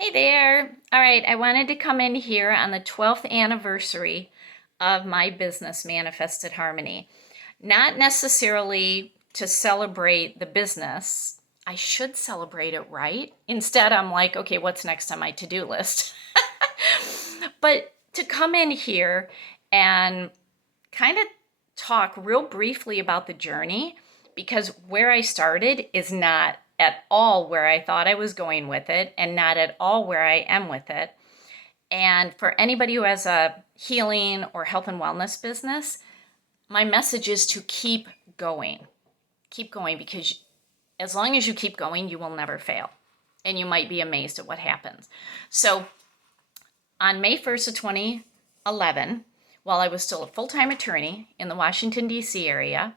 Hey there. All right, I wanted to come in here on the 12th anniversary of my business, Manifested Harmony. Not necessarily to celebrate the business. I should celebrate it, right? Instead, I'm like, okay, what's next on my to-do list? But to come in here and kind of talk real briefly about the journey, because where I started is not at all where I thought I was going with it, and not at all where I am with it. And for anybody who has a healing or health and wellness business, my message is to keep going. Keep going, because as long as you keep going, you will never fail. And you might be amazed at what happens. So on May 1st of 2011, while I was still a full-time attorney in the Washington, D.C. area,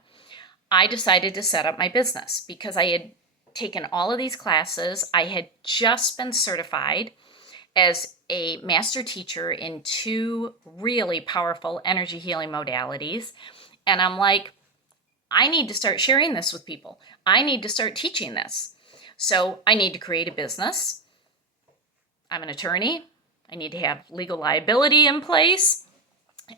I decided to set up my business because I had taken all of these classes. I had just been certified as a master teacher in two really powerful energy healing modalities. And I'm like, I need to start sharing this with people. I need to start teaching this. So I need to create a business. I'm an attorney. I need to have legal liability in place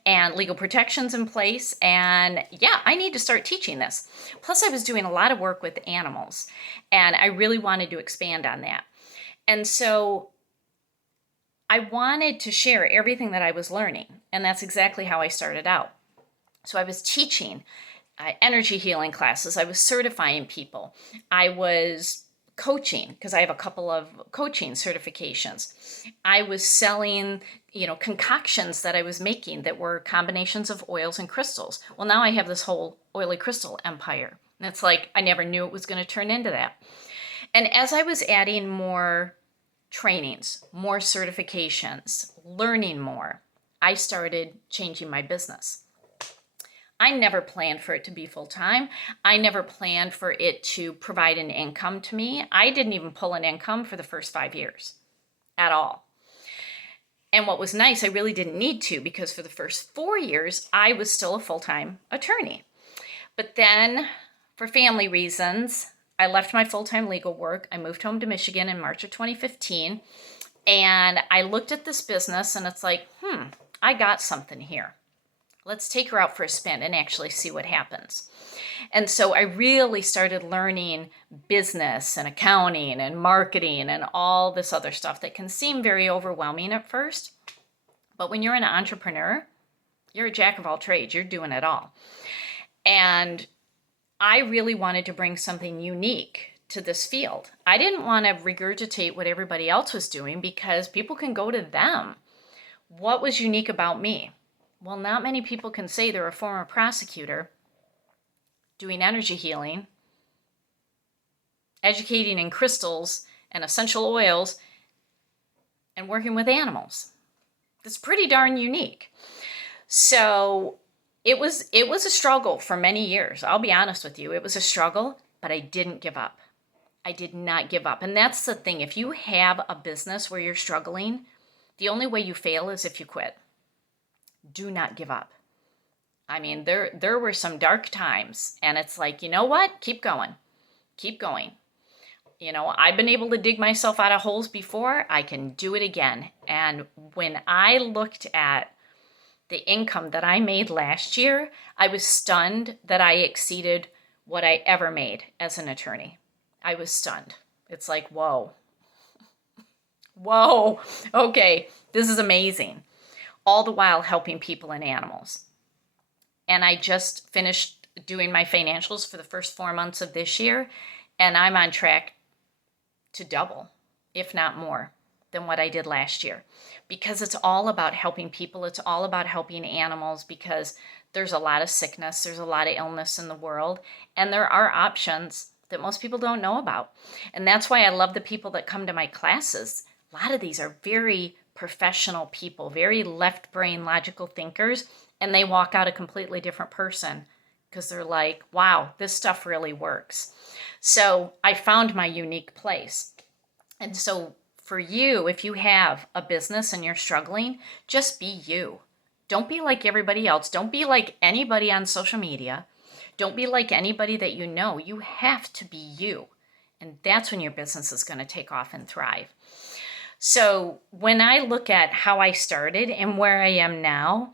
and legal protections in place. And yeah, I need to start teaching this. Plus, I was doing a lot of work with animals, and I really wanted to expand on that. And so I wanted to share everything that I was learning, and that's exactly how I started out. So I was teaching energy healing classes. I was certifying people. I was coaching because I have a couple of coaching certifications. I was selling, concoctions that I was making that were combinations of oils and crystals. Well, now I have this whole oily crystal empire. And it's like I never knew it was going to turn into that. And as I was adding more trainings, more certifications, learning more, I started changing my business. I never planned for it to be full time. I never planned for it to provide an income to me. I didn't even pull an income for the first 5 years at all. And what was nice, I really didn't need to, because for the first 4 years, I was still a full time attorney. But then, for family reasons, I left my full time legal work. I moved home to Michigan in March of 2015. And I looked at this business and it's like, I got something here. Let's take her out for a spin and actually see what happens. And so I really started learning business and accounting and marketing and all this other stuff that can seem very overwhelming at first. But when you're an entrepreneur, you're a jack of all trades. You're doing it all. And I really wanted to bring something unique to this field. I didn't want to regurgitate what everybody else was doing, because people can go to them. What was unique about me? Well, not many people can say they're a former prosecutor doing energy healing, educating in crystals and essential oils, and working with animals. That's pretty darn unique. So it was a struggle for many years. I'll be honest with you. It was a struggle, but I didn't give up. I did not give up. And that's the thing. If you have a business where you're struggling, the only way you fail is if you quit. Do not give up. I mean, there were some dark times, and it's like, you know what? Keep going. Keep going. I've been able to dig myself out of holes before. I can do it again. And when I looked at the income that I made last year, I was stunned that I exceeded what I ever made as an attorney. I was stunned. It's like, whoa. Whoa. Okay, this is amazing. All the while helping people and animals. And I just finished doing my financials for the first 4 months of this year, and I'm on track to double, if not more, than what I did last year. Because it's all about helping people. It's all about helping animals, because there's a lot of sickness, there's a lot of illness in the world, and there are options that most people don't know about. And that's why I love the people that come to my classes. A lot of these are very professional people, very left brain logical thinkers, and they walk out a completely different person because they're like, wow, this stuff really works. So I found my unique place. And so for you, if you have a business and you're struggling, just be you. Don't be like everybody else. Don't be like anybody on social media. Don't be like anybody that you know. You have to be you. And that's when your business is going to take off and thrive. So when I look at how I started and where I am now,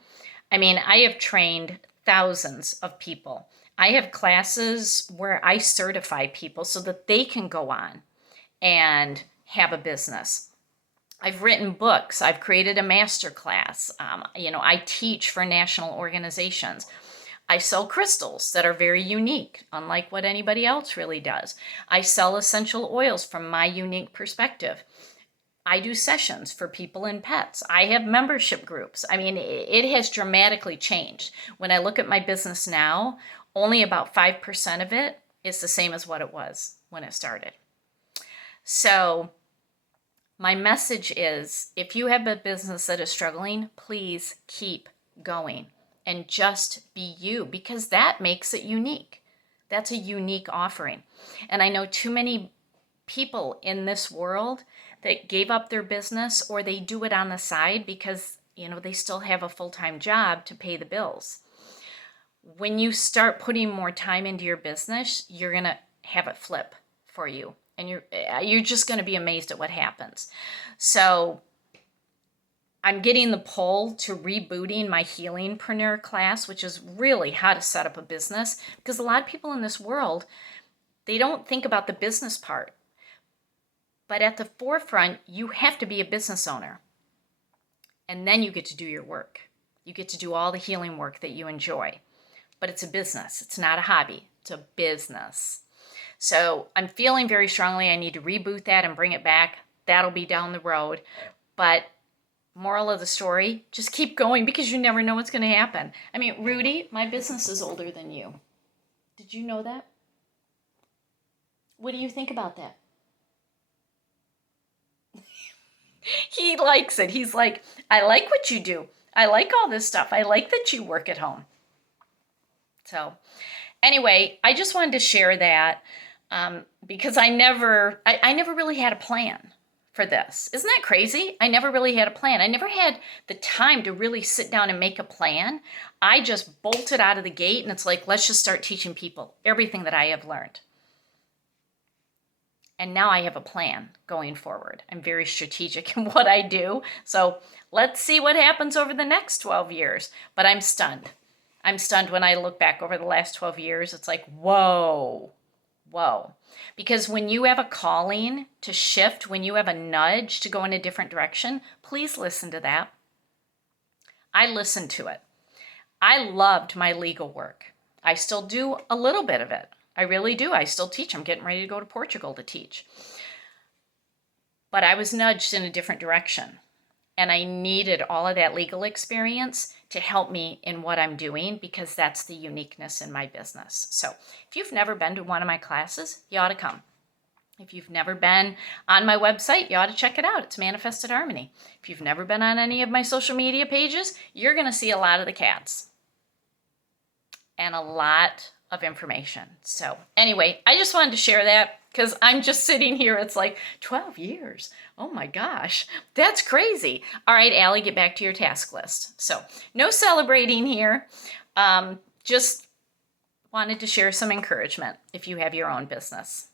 I mean, I have trained thousands of people. I have classes where I certify people so that they can go on and have a business. I've written books. I've created a master class. I teach for national organizations. I sell crystals that are very unique, unlike what anybody else really does. I sell essential oils from my unique perspective. I do sessions for people and pets. I have membership groups. I mean, it has dramatically changed. When I look at my business now, only about 5% of it is the same as what it was when it started. So, my message is if you have a business that is struggling, please keep going and just be you, because that makes it unique. That's a unique offering. And I know too many people in this world that gave up their business, or they do it on the side because, they still have a full-time job to pay the bills. When you start putting more time into your business, you're going to have it flip for you. And you're just going to be amazed at what happens. So I'm getting the pull to rebooting my Healingpreneur class, which is really how to set up a business, because a lot of people in this world, they don't think about the business part. But at the forefront, you have to be a business owner. And then you get to do your work. You get to do all the healing work that you enjoy. But it's a business. It's not a hobby. It's a business. So I'm feeling very strongly I need to reboot that and bring it back. That'll be down the road. But moral of the story, just keep going, because you never know what's going to happen. I mean, Rudy, my business is older than you. Did you know that? What do you think about that? He likes it. He's like, I like what you do. I like all this stuff. I like that you work at home. So anyway, I just wanted to share that because I never really had a plan for this. Isn't that crazy? I never really had a plan. I never had the time to really sit down and make a plan. I just bolted out of the gate, and it's like, let's just start teaching people everything that I have learned. And now I have a plan going forward. I'm very strategic in what I do. So let's see what happens over the next 12 years. But I'm stunned. I'm stunned when I look back over the last 12 years. It's like, whoa. Because when you have a calling to shift, when you have a nudge to go in a different direction, please listen to that. I listened to it. I loved my legal work. I still do a little bit of it. I really do. I still teach. I'm getting ready to go to Portugal to teach. But I was nudged in a different direction. And I needed all of that legal experience to help me in what I'm doing, because that's the uniqueness in my business. So if you've never been to one of my classes, you ought to come. If you've never been on my website, you ought to check it out. It's Manifested Harmony. If you've never been on any of my social media pages, you're going to see a lot of the cats and a lot of information. So anyway, I just wanted to share that because I'm just sitting here. It's like 12 years. Oh my gosh, that's crazy. All right, Allie, get back to your task list. So no celebrating here. Just wanted to share some encouragement if you have your own business.